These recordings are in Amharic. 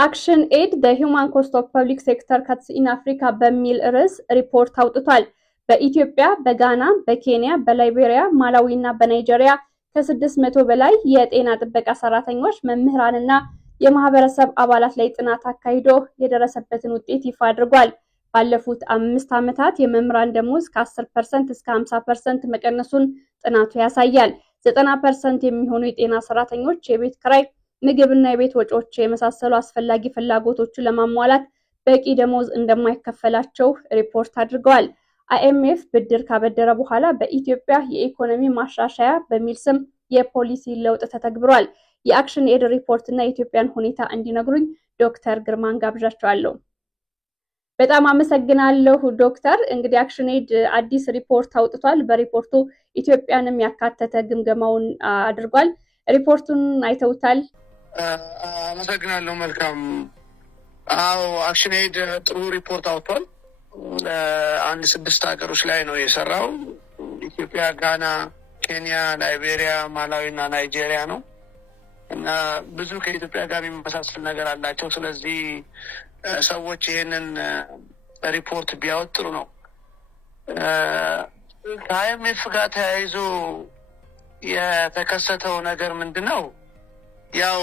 Action Aid the Human Cost of Public Sector Cuts in Africa በሚል ርዕስ ሪፖርት አውጥቷል። በኢትዮጵያ፣ በጋና፣ በኬንያ፣ በላይቤሪያ፣ ማላዊ እና በናይጄሪያ ከ600 በላይ የጤና ጥበቃ ሰራተኞች፣ መምህራንና የማህበረሰብ አባላት ላይ ጥናት አካሂዶ የደረሰበትን ውጤት ይፋ አድርጓል። ባለፉት 5 ዓመታት የመምህራን ደሞዝ ከ10% እስከ 50% መቀነሱን ጥናቱ ያሳያል። 90% የሚሆኑ የጤና ሰራተኞች የቤት ኪራይ፣ ምግብና የቤት ወጪዎች የመሳሰሉ አስፈላጊ ፍላጎቶችን ለማሟላት በቂ ደሞዝ እንደማይከፈላቸው ሪፖርት አድርገዋል። IMF ብድር ካበደረ በኋላ በኢትዮጵያ የኢኮኖሚ ማሻሻያ በሚል ስም የፖሊሲ ለውጥ ተተግብሯል። የአክሽን ኤድ ሪፖርት እና የኢትዮጵያን ሁኔታ እንዲነግሩኝ ዶክተር ግርማን ጋብዣቸዋለሁ። በጣም አመሰግናለሁ ዶክተር። እንግዲህ አክሽን ኤድ አዲስ ሪፖርት አውጥቷል። በሪፖርቱ ኢትዮጵያንም ያካተተ ግምገማውን አድርጓል። ሪፖርቱን አይተውታል? አመሰግናለሁ። መልካም። አዎ፣ አክሽን ኤድ ጥሩ ሪፖርት አውጥቷል። 6 ሀገሮች ላይ ነው የሰራው። ኢትዮጵያ፣ ጋና፣ ኬንያ፣ ላይቤሪያ፣ ማላዊ እና ናይጄሪያ ነው እና ብዙ ከኢትዮጵያ ጋር የሚመሳሰል ነገር አላቸው። ስለዚህ ሰዎች ይሄንን ሪፖርት ቢያወጡ ጥሩ ነው። ከአይኤምኤፍ ጋር ተያይዞ የተከሰተው ነገር ምንድነው? ያው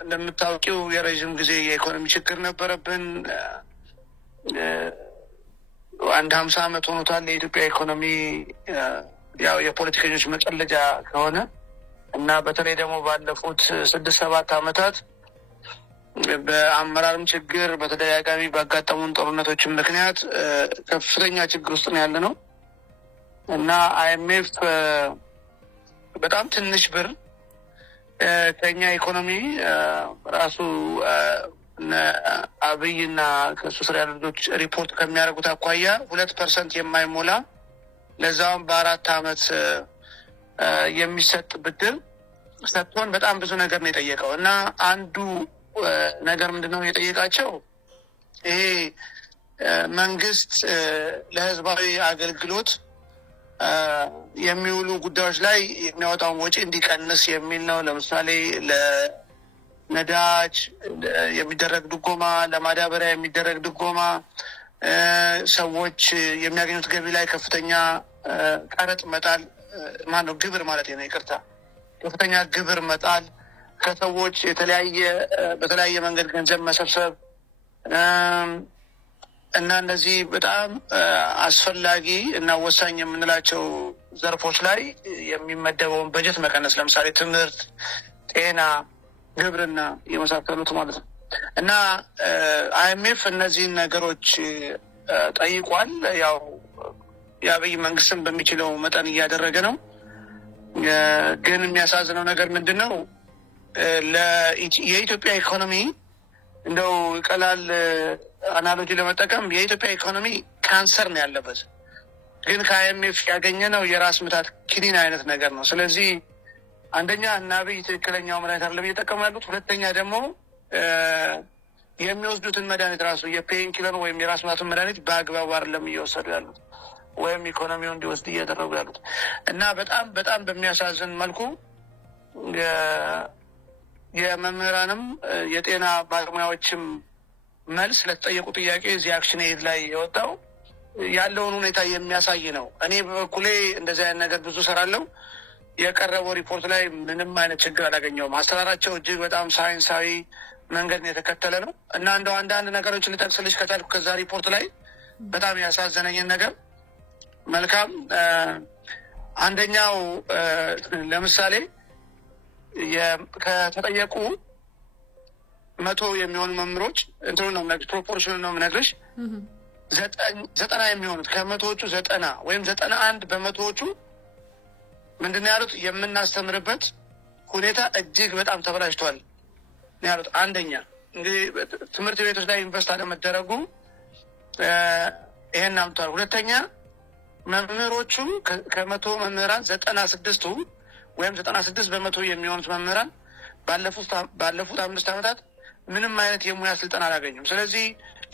እንደምታውቂው የረጅም ጊዜ የኢኮኖሚ ችግር ነበረብን። 50 ዓመት ሆኖታል የኢትዮጵያ ኢኮኖሚ ያው የፖለቲከኞች መጨለጃ ከሆነ እና በተለይ ደግሞ ባለፉት 6-7 ዓመታት በአመራርም ችግር በተደጋጋሚ ባጋጠሙን ጦርነቶችን ምክንያት ከፍተኛ ችግር ውስጥ ነው ያለነው እና አይኤምኤፍ በጣም ትንሽ ብር ከኛ ኢኮኖሚ ራሱ አብይና ከሱ ስራ ያሉ ልጆች ሪፖርት ከሚያደርጉት አኳያ 2% የማይሞላ ለዛውም በ4 ዓመት የሚሰጥ ብድር ሰጥቶን በጣም ብዙ ነገር ነው የጠየቀው እና አንዱ ነገር ምንድነው የጠየቃቸው? ይሄ መንግስት ለህዝባዊ አገልግሎት የሚውሉ ጉዳዮች ላይ የሚያወጣውን ወጪ እንዲቀንስ የሚል ነው። ለምሳሌ ለነዳጅ የሚደረግ ድጎማ፣ ለማዳበሪያ የሚደረግ ድጎማ፣ ሰዎች የሚያገኙት ገቢ ላይ ከፍተኛ ቀረጥ መጣል፣ ግብር ማለት ነው፣ ይቅርታ፣ ከፍተኛ ግብር መጣል፣ ከሰዎች በተለያየ መንገድ ገንዘብ መሰብሰብ እና እነዚህ በጣም አስፈላጊ እና ወሳኝ የምንላቸው ዘርፎች ላይ የሚመደበውን በጀት መቀነስ፣ ለምሳሌ ትምህርት፣ ጤና፣ ግብርና የመሳሰሉት ማለት ነው እና አይኤምኤፍ እነዚህን ነገሮች ጠይቋል። ያው የአብይ መንግስትም በሚችለው መጠን እያደረገ ነው። ግን የሚያሳዝነው ነገር ምንድነው? የኢትዮጵያ ኢኮኖሚ እንደው ቀላል አናሎጂ ለመጠቀም የኢትዮጵያ ኢኮኖሚ ካንሰር ነው ያለበት። ግን ከአይኤምኤፍ ያገኘነው የራስ ምታት ኪኒን አይነት ነገር ነው። ስለዚህ አንደኛ አብይ ትክክለኛው መድኃኒት አይደለም እየተጠቀሙ ያሉት። ሁለተኛ ደግሞ የሚወስዱትን መድኃኒት ራሱ የፔን ኪለር ወይም የራስ ምታቱን መድኃኒት በአግባቡ አይደለም እየወሰዱ ያሉት ወይም ኢኮኖሚውን እንዲወስድ እያደረጉ ያሉት እና በጣም በሚያሳዝን መልኩ የመምህራንም የጤና ባለሙያዎችም መልስ ለተጠየቁ ጥያቄ እዚህ አክሽን ኤድ ላይ የወጣው ያለውን ሁኔታ የሚያሳይ ነው። እኔ በበኩሌ እንደዚህ አይነት ነገር ብዙ ሰራለሁ። የቀረበው ሪፖርት ላይ ምንም አይነት ችግር አላገኘውም። አሰራራቸው እጅግ በጣም ሳይንሳዊ መንገድ የተከተለ ነው እና እንደው አንዳንድ ነገሮችን ልጠቅስልሽ ከቻልኩ ከዛ ሪፖርት ላይ በጣም ያሳዘነኝን ነገር። መልካም። አንደኛው ለምሳሌ ከተጠየቁ 100 የሚሆኑ መምህሮች እንትኑ ነው የምነግርሽ፣ ፕሮፖርሽኑ ነው የምነግርሽ። 90 የሚሆኑት ከመቶዎቹ 90 ወይም 91 በመቶዎቹ ምንድን ነው ያሉት? የምናስተምርበት ሁኔታ እጅግ በጣም ተበላሽቷል ነው ያሉት። አንደኛ እንግዲህ ትምህርት ቤቶች ላይ ኢንቨስት አለመደረጉ ይሄን አምጥቷል። ሁለተኛ መምህሮቹ ከመቶ መምህራን 96ቱ ወይም 96 በመቶ የሚሆኑት መምህራን ባለፉት 5 ዓመታት ምንም አይነት የሙያ ስልጠና አላገኙም። ስለዚህ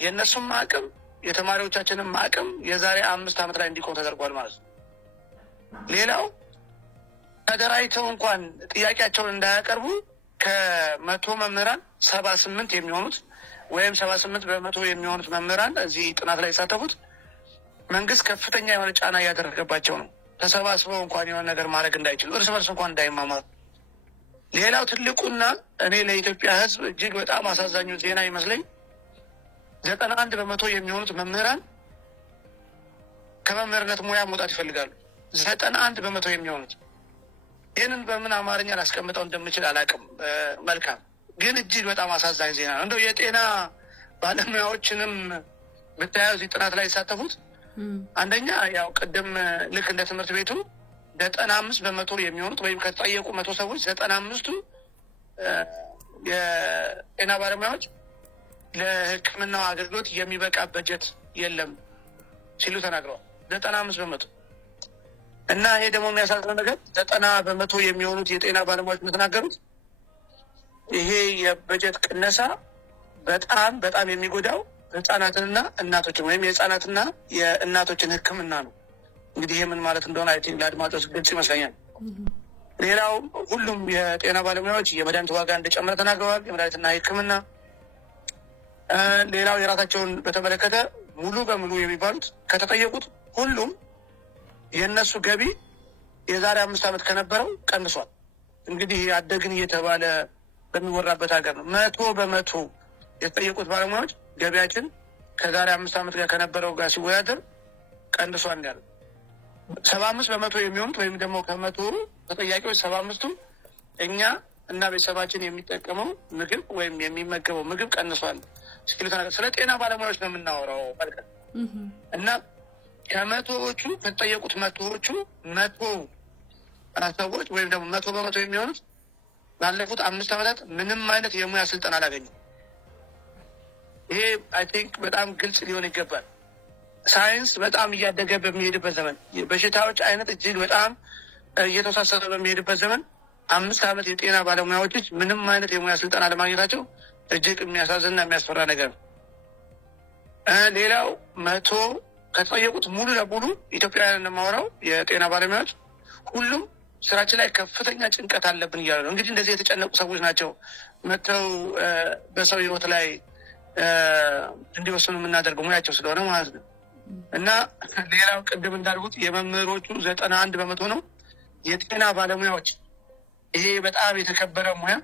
የእነሱም አቅም የተማሪዎቻችንም አቅም የዛሬ 5 ዓመት ላይ እንዲቆም ተደርጓል ማለት ነው። ሌላው ተደራጅተው እንኳን ጥያቄያቸውን እንዳያቀርቡ ከመቶ መምህራን 78 የሚሆኑት ወይም 78 በመቶ የሚሆኑት መምህራን እዚህ ጥናት ላይ የተሳተፉት መንግስት ከፍተኛ የሆነ ጫና እያደረገባቸው ነው። ተሰባስበው እንኳን የሆነ ነገር ማድረግ እንዳይችሉ እርስ በርስ እንኳን እንዳይማማሩ። ሌላው ትልቁና እኔ ለኢትዮጵያ ሕዝብ እጅግ በጣም አሳዛኙ ዜና ይመስለኝ 91 በመቶ የሚሆኑት መምህራን ከመምህርነት ሙያ መውጣት ይፈልጋሉ። 91 በመቶ የሚሆኑት ይህንን በምን አማርኛ ላስቀምጠው እንደምችል አላውቅም። መልካም ግን እጅግ በጣም አሳዛኝ ዜና ነው። እንደው የጤና ባለሙያዎችንም ብታየው እዚህ ጥናት ላይ የተሳተፉት አንደኛ ያው ቅድም ልክ እንደ ትምህርት ቤቱ 95 በመቶ የሚሆኑት ወይም ከተጠየቁ 100 ሰዎች 95ቱ የጤና ባለሙያዎች ለሕክምናው አገልግሎት የሚበቃ በጀት የለም ሲሉ ተናግረዋል። 95 በመቶ እና ይሄ ደግሞ የሚያሳዝነው ነገር 90 በመቶ የሚሆኑት የጤና ባለሙያዎች የተናገሩት ይሄ የበጀት ቅነሳ በጣም የሚጎዳው ህጻናትንና እናቶችን ወይም የህጻናትና የእናቶችን ሕክምና ነው። እንግዲህ ይሄ ምን ማለት እንደሆነ አይ ቲንክ ለአድማጮች ግልጽ ይመስለኛል። ሌላው ሁሉም የጤና ባለሙያዎች የመድኃኒት ዋጋ እንደጨመረ ተናግረዋል። የመድኃኒትና ሕክምና ሌላው የራሳቸውን በተመለከተ ሙሉ በሙሉ የሚባሉት ከተጠየቁት ሁሉም የእነሱ ገቢ የዛሬ 5 ዓመት ከነበረው ቀንሷል። እንግዲህ አደግን እየተባለ በሚወራበት ሀገር ነው 100 በመቶ የተጠየቁት ባለሙያዎች ገቢያችን ከዛሬ 5 ዓመት ጋር ከነበረው ጋር ሲወዳደር ቀንሷል ያለው 75 በመቶ የሚሆኑት ወይም ደግሞ ከመቶ ተጠያቂዎች 75ቱ እኛ እና ቤተሰባችን የሚጠቀመው ምግብ ወይም የሚመገበው ምግብ ቀንሷል ሲሉ ተናገሩ። ስለ ጤና ባለሙያዎች ነው የምናወራው ማለት እና ከመቶዎቹ ከተጠየቁት መቶዎቹ 100 ሰዎች ወይም ደግሞ 100 በመቶ የሚሆኑት ባለፉት 5 ዓመታት ምንም አይነት የሙያ ስልጠና አላገኙም። ይሄ አይ ቲንክ በጣም ግልጽ ሊሆን ይገባል። ሳይንስ በጣም እያደገ በሚሄድበት ዘመን በሽታዎች አይነት እጅግ በጣም እየተወሳሰበ በሚሄድበት ዘመን 5 ዓመት የጤና ባለሙያዎች ምንም አይነት የሙያ ስልጠና ለማግኘታቸው እጅግ የሚያሳዝንና የሚያስፈራ ነገር ነው። ሌላው 100 ከተጠየቁት ሙሉ ለሙሉ ኢትዮጵያውያን እንደማወራው የጤና ባለሙያዎች ሁሉም ስራችን ላይ ከፍተኛ ጭንቀት አለብን እያሉ ነው። እንግዲህ እንደዚህ የተጨነቁ ሰዎች ናቸው መተው በሰው ህይወት ላይ እንዲወስኑ የምናደርገው ሙያቸው ስለሆነ ማለት ነው። እና ሌላው ቅድም እንዳልኩት የመምህሮቹ 91 በመቶ ነው። የጤና ባለሙያዎች ይሄ በጣም የተከበረ ሙያ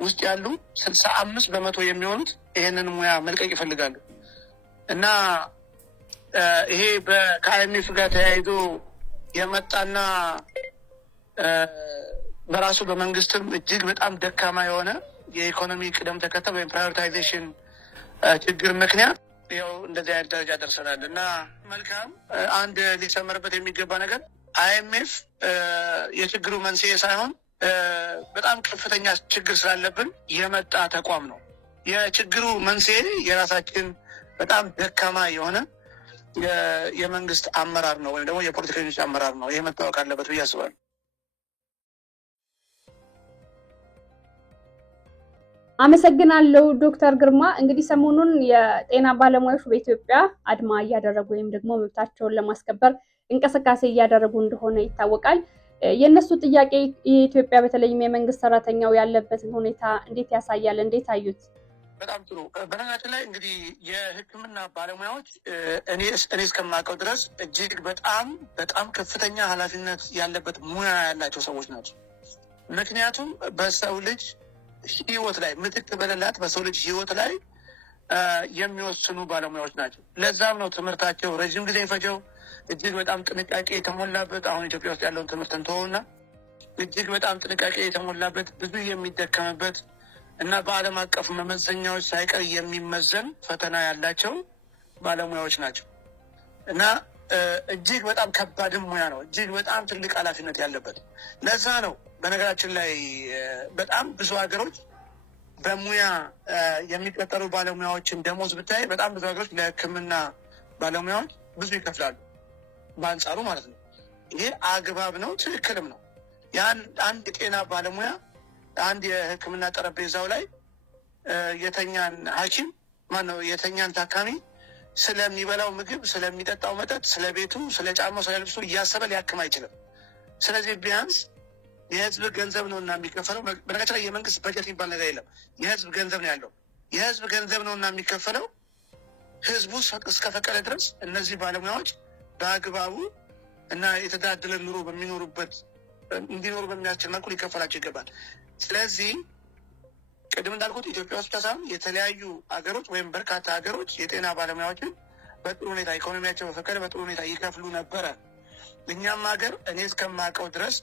ውስጥ ያሉ 65 በመቶ የሚሆኑት ይሄንን ሙያ መልቀቅ ይፈልጋሉ። እና ይሄ ከአይኤምኤፍ ጋር ተያይዞ የመጣና በራሱ በመንግስትም እጅግ በጣም ደካማ የሆነ የኢኮኖሚ ቅደም ተከተል ወይም ፕራዮሪታይዜሽን ችግር ምክንያት ያው እንደዚህ አይነት ደረጃ ደርሰናል። እና መልካም አንድ ሊሰመርበት የሚገባ ነገር አይኤምኤፍ የችግሩ መንስኤ ሳይሆን በጣም ከፍተኛ ችግር ስላለብን የመጣ ተቋም ነው። የችግሩ መንስኤ የራሳችን በጣም ደካማ የሆነ የመንግስት አመራር ነው ወይም ደግሞ የፖለቲከኞች አመራር ነው። ይሄ መታወቅ አለበት ብዬ አስባለሁ። አመሰግናለሁ ዶክተር ግርማ። እንግዲህ ሰሞኑን የጤና ባለሙያዎች በኢትዮጵያ አድማ እያደረጉ ወይም ደግሞ መብታቸውን ለማስከበር እንቅስቃሴ እያደረጉ እንደሆነ ይታወቃል። የነሱ ጥያቄ የኢትዮጵያ በተለይም የመንግስት ሰራተኛው ያለበትን ሁኔታ እንዴት ያሳያል? እንዴት አዩት? በጣም ጥሩ። በነገራችን ላይ እንግዲህ የሕክምና ባለሙያዎች እኔ እስከማውቀው ድረስ እጅግ በጣም ከፍተኛ ኃላፊነት ያለበት ሙያ ያላቸው ሰዎች ናቸው። ምክንያቱም በሰው ልጅ ህይወት ላይ ምትክ በሌላት በሰው ልጅ ህይወት ላይ የሚወስኑ ባለሙያዎች ናቸው። ለዛም ነው ትምህርታቸው ረጅም ጊዜ የፈጀው፣ እጅግ በጣም ጥንቃቄ የተሞላበት። አሁን ኢትዮጵያ ውስጥ ያለውን ትምህርት እንተውና እጅግ በጣም ጥንቃቄ የተሞላበት ብዙ የሚደከምበት እና በዓለም አቀፍ መመዘኛዎች ሳይቀር የሚመዘን ፈተና ያላቸው ባለሙያዎች ናቸው እና እጅግ በጣም ከባድም ሙያ ነው። እጅግ በጣም ትልቅ ኃላፊነት ያለበት። ለዛ ነው በነገራችን ላይ በጣም ብዙ ሀገሮች በሙያ የሚቀጠሩ ባለሙያዎችን ደሞዝ ብታይ በጣም ብዙ ሀገሮች ለሕክምና ባለሙያዎች ብዙ ይከፍላሉ በአንጻሩ ማለት ነው። ይሄ አግባብ ነው፣ ትክክልም ነው። ያን አንድ የጤና ባለሙያ አንድ የሕክምና ጠረጴዛው ላይ የተኛን ሐኪም ማነው የተኛን ታካሚ ስለሚበላው ምግብ፣ ስለሚጠጣው መጠጥ፣ ስለ ቤቱ፣ ስለ ጫማው፣ ስለ ልብሱ እያሰበ ሊያክም አይችልም። ስለዚህ ቢያንስ የህዝብ ገንዘብ ነውና የሚከፈለው። በነገራችን ላይ የመንግስት በጀት የሚባል ነገር የለም። የህዝብ ገንዘብ ነው ያለው። የህዝብ ገንዘብ ነውና የሚከፈለው። ህዝቡ እስከፈቀደ ድረስ እነዚህ ባለሙያዎች በአግባቡ እና የተዳደለ ኑሮ በሚኖሩበት እንዲኖሩ በሚያስችል መልኩ ሊከፈላቸው ይገባል። ስለዚህ ቅድም እንዳልኩት ኢትዮጵያ ውስጥ ሳይሆን የተለያዩ ሀገሮች ወይም በርካታ ሀገሮች የጤና ባለሙያዎችን በጥሩ ሁኔታ ኢኮኖሚያቸው በፈቀደ በጥሩ ሁኔታ ይከፍሉ ነበረ። እኛም ሀገር እኔ እስከማውቀው ድረስ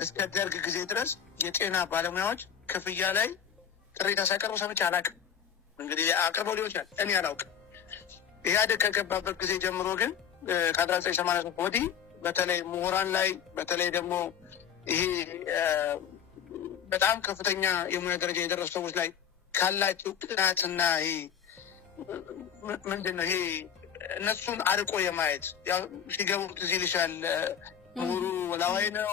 እስከ ደርግ ጊዜ ድረስ የጤና ባለሙያዎች ክፍያ ላይ ቅሬታ ሳይቀርቡ ሰምቼ አላውቅም። እንግዲህ አቅርበው ሊሆን ይችላል፣ እኔ አላውቅም። ኢህአዴግ ከገባበት ጊዜ ጀምሮ ግን ከ1983 ወዲህ በተለይ ምሁራን ላይ በተለይ ደግሞ ይሄ በጣም ከፍተኛ የሙያ ደረጃ የደረሱ ሰዎች ላይ ካላቸው ጥናትና ይሄ ምንድን ነው ይሄ እነሱን አርቆ የማየት ያው ሲገቡ ትዝ ይልሻል ምሁሩ ወላዋይ ነው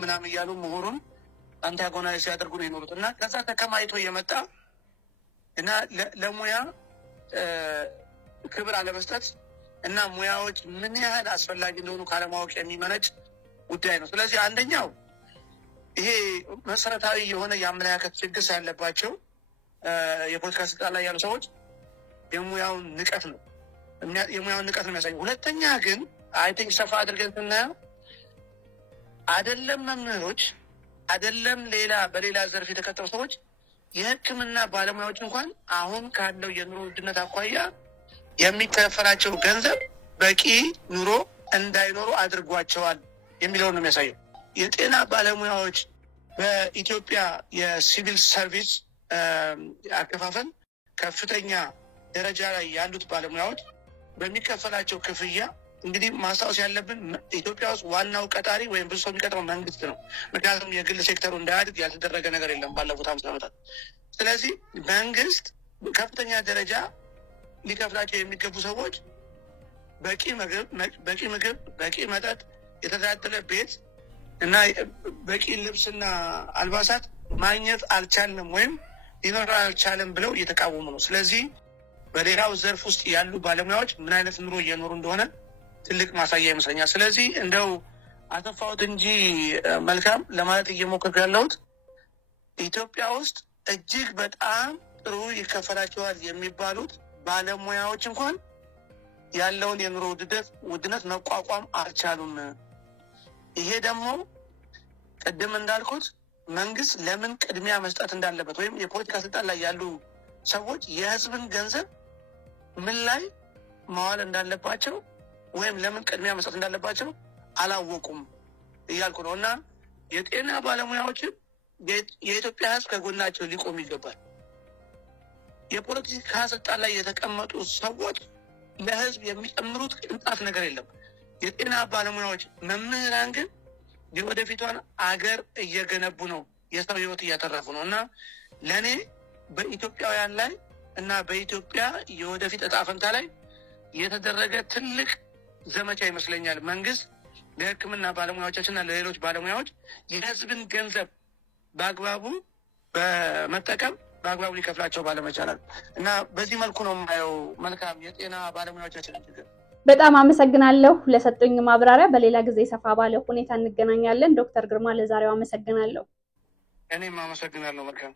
ምናምን እያሉ ምሁሩን አንታጎናይዝ ሲያደርጉ ነው የኖሩት እና ከዛ ተከማይቶ የመጣ እና ለሙያ ክብር አለመስጠት እና ሙያዎች ምን ያህል አስፈላጊ እንደሆኑ ካለማወቅ የሚመነጭ ጉዳይ ነው። ስለዚህ አንደኛው ይሄ መሰረታዊ የሆነ የአመለካከት ችግር ያለባቸው የፖለቲካ ስልጣን ላይ ያሉ ሰዎች የሙያውን ንቀት ነው የሚያሳየው። ሁለተኛ ግን አይ ቲንክ ሰፋ አድርገን ስናየው አይደለም መምህሮች አይደለም በሌላ ዘርፍ የተከተሉ ሰዎች የሕክምና ባለሙያዎች እንኳን አሁን ካለው የኑሮ ውድነት አኳያ የሚከፈላቸው ገንዘብ በቂ ኑሮ እንዳይኖሩ አድርጓቸዋል የሚለውን ነው የሚያሳየው። የጤና ባለሙያዎች በኢትዮጵያ የሲቪል ሰርቪስ አከፋፈል ከፍተኛ ደረጃ ላይ ያሉት ባለሙያዎች በሚከፈላቸው ክፍያ እንግዲህ ማስታወስ ያለብን ኢትዮጵያ ውስጥ ዋናው ቀጣሪ ወይም ብዙ ሰው የሚቀጥረው መንግስት ነው። ምክንያቱም የግል ሴክተሩ እንዳያድግ ያልተደረገ ነገር የለም ባለፉት 50 ዓመታት። ስለዚህ መንግስት ከፍተኛ ደረጃ ሊከፍላቸው የሚገቡ ሰዎች በቂ ምግብ፣ በቂ መጠጥ፣ የተዳደለ ቤት እና በቂ ልብስና አልባሳት ማግኘት አልቻልንም ወይም ሊኖር አልቻለም ብለው እየተቃወሙ ነው። ስለዚህ በሌላው ዘርፍ ውስጥ ያሉ ባለሙያዎች ምን አይነት ኑሮ እየኖሩ እንደሆነ ትልቅ ማሳያ ይመስለኛል። ስለዚህ እንደው አተፋውት እንጂ መልካም ለማለት እየሞከርኩ ያለሁት ኢትዮጵያ ውስጥ እጅግ በጣም ጥሩ ይከፈላቸዋል የሚባሉት ባለሙያዎች እንኳን ያለውን የኑሮ ውድነት መቋቋም አልቻሉም። ይሄ ደግሞ ቅድም እንዳልኩት መንግስት ለምን ቅድሚያ መስጠት እንዳለበት ወይም የፖለቲካ ስልጣን ላይ ያሉ ሰዎች የህዝብን ገንዘብ ምን ላይ ማዋል እንዳለባቸው ወይም ለምን ቅድሚያ መስጠት እንዳለባቸው አላወቁም እያልኩ ነው። እና የጤና ባለሙያዎችን የኢትዮጵያ ህዝብ ከጎናቸው ሊቆም ይገባል። የፖለቲካ ስልጣን ላይ የተቀመጡ ሰዎች ለህዝብ የሚጨምሩት ቅንጣት ነገር የለም። የጤና ባለሙያዎች መምህራን ግን የወደፊቷን አገር እየገነቡ ነው፣ የሰው ህይወት እያተረፉ ነው። እና ለእኔ በኢትዮጵያውያን ላይ እና በኢትዮጵያ የወደፊት እጣ ፈንታ ላይ የተደረገ ትልቅ ዘመቻ ይመስለኛል። መንግስት ለሕክምና ባለሙያዎቻችንና ለሌሎች ባለሙያዎች የህዝብን ገንዘብ በአግባቡ በመጠቀም በአግባቡ ሊከፍላቸው ባለመቻላል እና በዚህ መልኩ ነው የማየው መልካም የጤና ባለሙያዎቻችንን ችግር። በጣም አመሰግናለሁ ለሰጡኝ ማብራሪያ። በሌላ ጊዜ ሰፋ ባለ ሁኔታ እንገናኛለን። ዶክተር ግርማ ለዛሬው አመሰግናለሁ። እኔም አመሰግናለሁ። መልካም